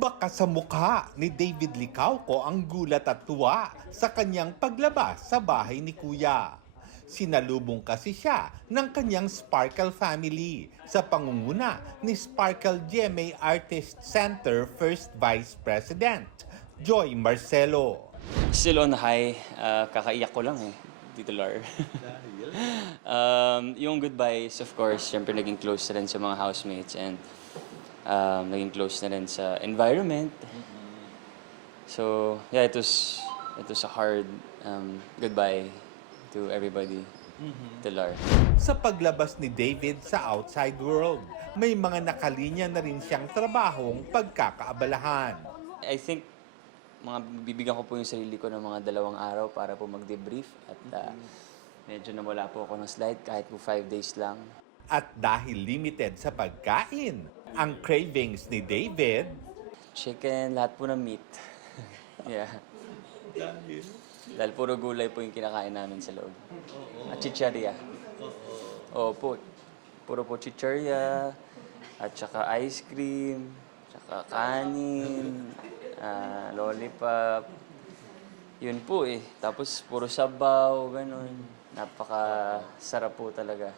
Baka sa mukha ni David Licauco ang gulat at tuwa sa kanyang paglabas sa bahay ni Kuya. Sinalubong kasi siya ng kanyang Sparkle family sa pangunguna ni Sparkle GMA Artist Center First Vice President, Joy Marcelo. Still on high, kakaiyak ko lang eh, Tito Lar. Yung goodbyes, of course, syempre naging close na rin sa mga housemates and naging close na rin sa environment. So, yeah, it was a hard goodbye to everybody, Tito Lar. Sa paglabas ni David sa outside world, may mga nakalinya na rin siyang trabahong pagkakaabalahan. I think bibigyan ko po yung sarili ko ng mga 2 araw para po mag-debrief at medyo nawala po ako ng slide kahit po 5 days lang. At dahil limited sa pagkain, ang cravings ni David, Chicken, lahat po ng meat. Yeah. Dahil puro gulay po yung kinakain namin sa loob. At chicharia. Opo. Puro po chicharia, at saka ice cream, saka kanin, lollipop. Yun po eh. Tapos puro sabaw, ganun. Napakasarap po talaga.